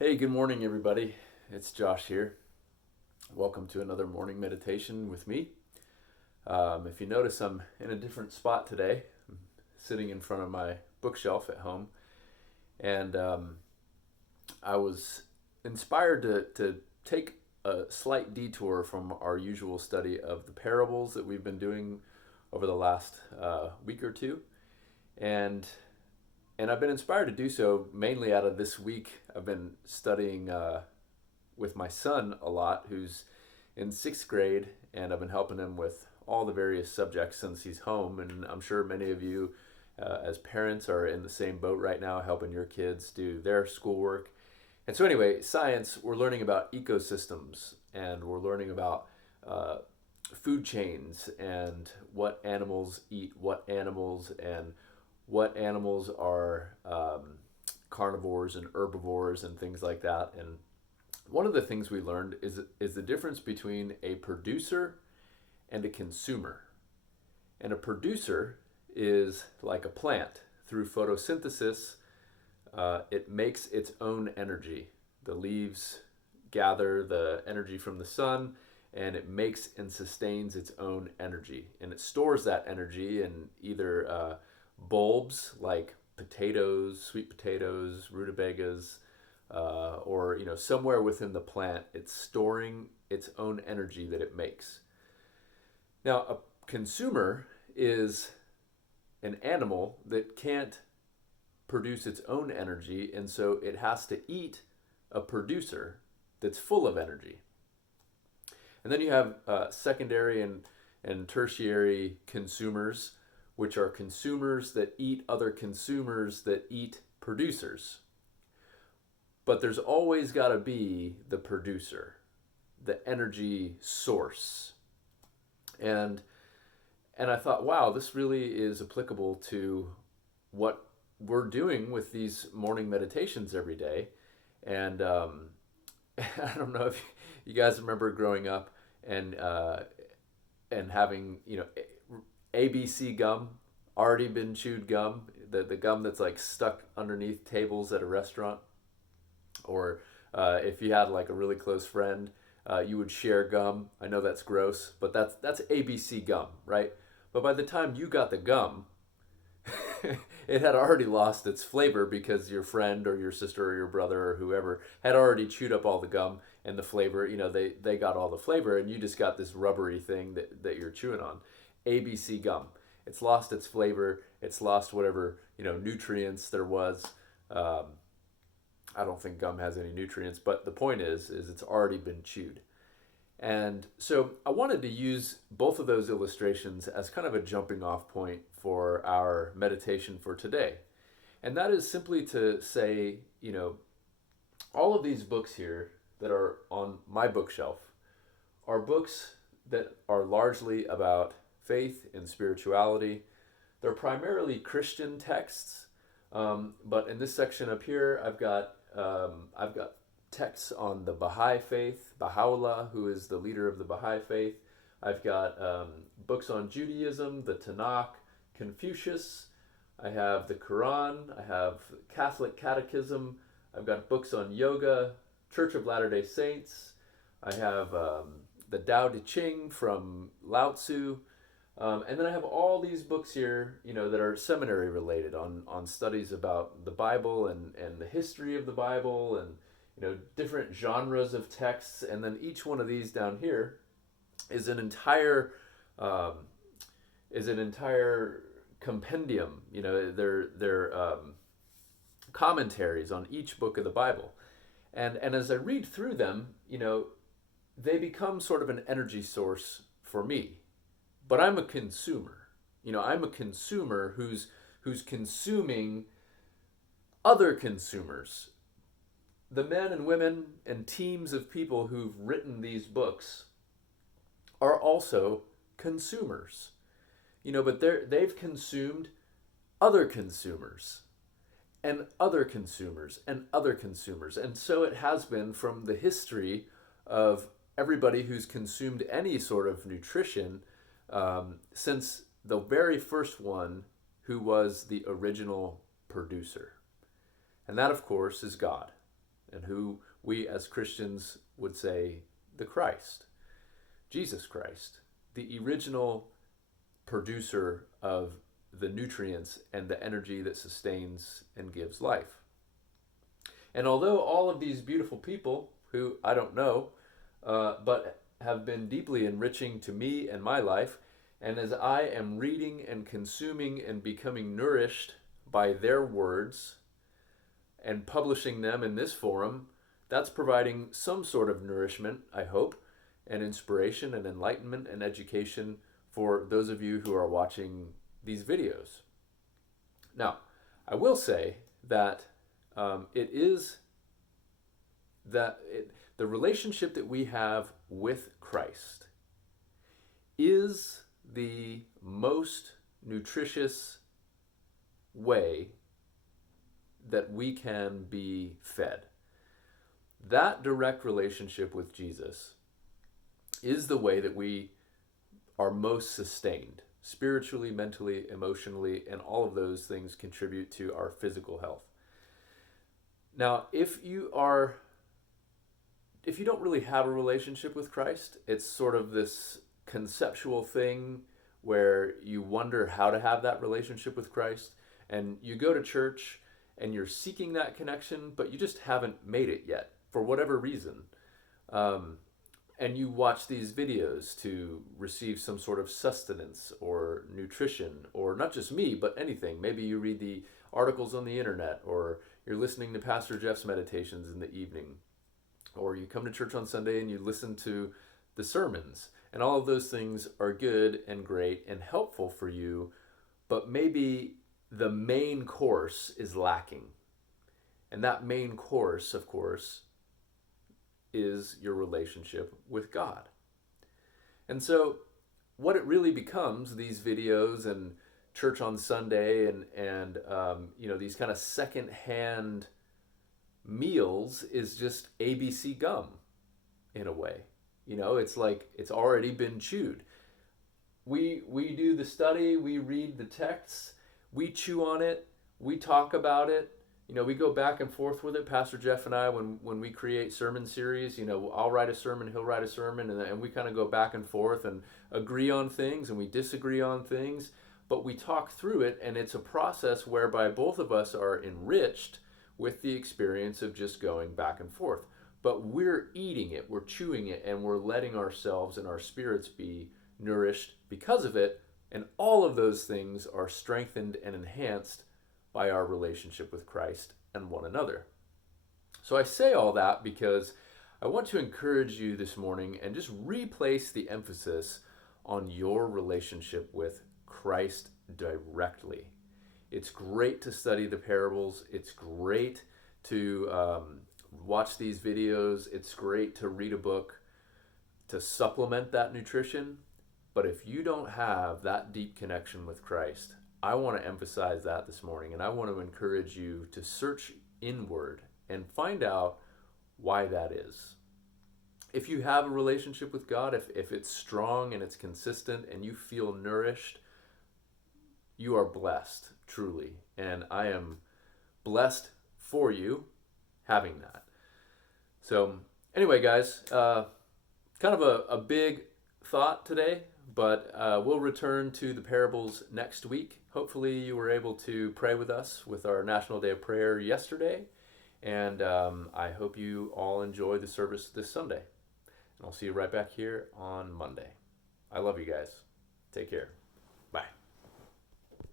Hey, good morning, everybody. It's Josh here. Welcome to another morning meditation with me. If you notice, I'm in a different spot today. I'm sitting in front of my bookshelf at home, and I was inspired to take a slight detour from our usual study of the parables that we've been doing over the last week or two, and I've been inspired to do so mainly out of this week. I've been studying with my son a lot, who's in sixth grade, and I've been helping him with all the various subjects since he's home. And I'm sure many of you, as parents, are in the same boat right now, helping your kids do their schoolwork. And so, anyway, science, we're learning about ecosystems, and we're learning about uh, food chains and what animals eat what animals, and what animals are carnivores and herbivores and things like that. And one of the things we learned is the difference between a producer and a consumer. And a producer is like a plant. Through photosynthesis, it makes its own energy. The leaves gather the energy from the sun, and it makes and sustains its own energy. And it stores that energy in either bulbs like potatoes, sweet potatoes, rutabagas, or somewhere within the plant, it's storing its own energy that it makes. Now, a consumer is an animal that can't produce its own energy, and so it has to eat a producer that's full of energy. And then you have secondary and tertiary consumers, which are consumers that eat other consumers that eat producers. But there's always got to be the producer, the energy source. And I thought, wow, this really is applicable to what we're doing with these morning meditations every day. And I don't know if you guys remember growing up and having ABC gum, already been chewed gum, the gum that's like stuck underneath tables at a restaurant, or if you had like a really close friend, you would share gum. I know that's gross, but that's ABC gum, right? But by the time you got the gum, it had already lost its flavor because your friend or your sister or your brother or whoever had already chewed up all the gum, and the flavor, they got all the flavor, and you just got this rubbery thing that you're chewing on. ABC gum. It's lost its flavor. It's lost whatever, nutrients there was. Um, I don't think gum has any nutrients, but the point is it's already been chewed. And so I wanted to use both of those illustrations as kind of a jumping off point for our meditation for today. And that is simply to say, all of these books here that are on my bookshelf are books that are largely about faith and spirituality. They're primarily Christian texts, but in this section up here, I've got texts on the Baha'i faith, Baha'u'llah, who is the leader of the Baha'i faith. I've got books on Judaism, the Tanakh, Confucius. I have the Quran. I have Catholic Catechism. I've got books on yoga, Church of Latter-day Saints. I have the Tao Te Ching from Lao Tzu. And then I have all these books here, that are seminary related on studies about the Bible and the history of the Bible, and different genres of texts. And then each one of these down here is an entire um, compendium. They're commentaries on each book of the Bible. And as I read through them, they become sort of an energy source for me. But I'm a consumer. I'm a consumer who's consuming other consumers. The men and women and teams of people who've written these books are also consumers. But they've consumed other consumers and other consumers and other consumers. And so it has been from the history of everybody who's consumed any sort of nutrition, since the very first one, who was the original producer. And that, of course, is God. and who we as Christians would say the Christ, Jesus Christ, the original producer of the nutrients and the energy that sustains and gives life. And although all of these beautiful people, who I don't know, but have been deeply enriching to me and my life, and as I am reading and consuming and becoming nourished by their words and publishing them in this forum, that's providing some sort of nourishment, I hope, and inspiration and enlightenment and education for those of you who are watching these videos. Now, I will say that the relationship that we have with Christ is the most nutritious way that we can be fed. That direct relationship with Jesus is the way that we are most sustained spiritually, mentally, emotionally, and all of those things contribute to our physical health. Now, if you don't really have a relationship with Christ, it's sort of this conceptual thing where you wonder how to have that relationship with Christ, and you go to church and you're seeking that connection, but you just haven't made it yet for whatever reason. And you watch these videos to receive some sort of sustenance or nutrition, or not just me, but anything. Maybe you read the articles on the internet, or you're listening to Pastor Jeff's meditations in the evening, or you come to church on Sunday and you listen to the sermons. And all of those things are good and great and helpful for you, but maybe the main course is lacking. And that main course, of course, is your relationship with God. And so what it really becomes, these videos and church on Sunday and these kind of secondhand meals, is just ABC gum in a way. It's like it's already been chewed. We do the study, we read the texts, we chew on it, we talk about it. We go back and forth with it. Pastor Jeff and I, when we create sermon series, I'll write a sermon, he'll write a sermon, and we kind of go back and forth and agree on things and we disagree on things, but we talk through it, and it's a process whereby both of us are enriched with the experience of just going back and forth. But we're eating it, we're chewing it, and we're letting ourselves and our spirits be nourished because of it, and all of those things are strengthened and enhanced by our relationship with Christ and one another. So I say all that because I want to encourage you this morning and just replace the emphasis on your relationship with Christ directly. It's great to study the parables. It's great to watch these videos. It's great to read a book to supplement that nutrition. But if you don't have that deep connection with Christ, I want to emphasize that this morning, and I want to encourage you to search inward and find out why that is. If you have a relationship with God, if it's strong and it's consistent and you feel nourished, you are blessed, truly. And I am blessed for you having that. So anyway, guys, kind of a big thought today, but we'll return to the parables next week. Hopefully you were able to pray with us with our National Day of Prayer yesterday, and I hope you all enjoy the service this Sunday. And I'll see you right back here on Monday. I love you guys. Take care.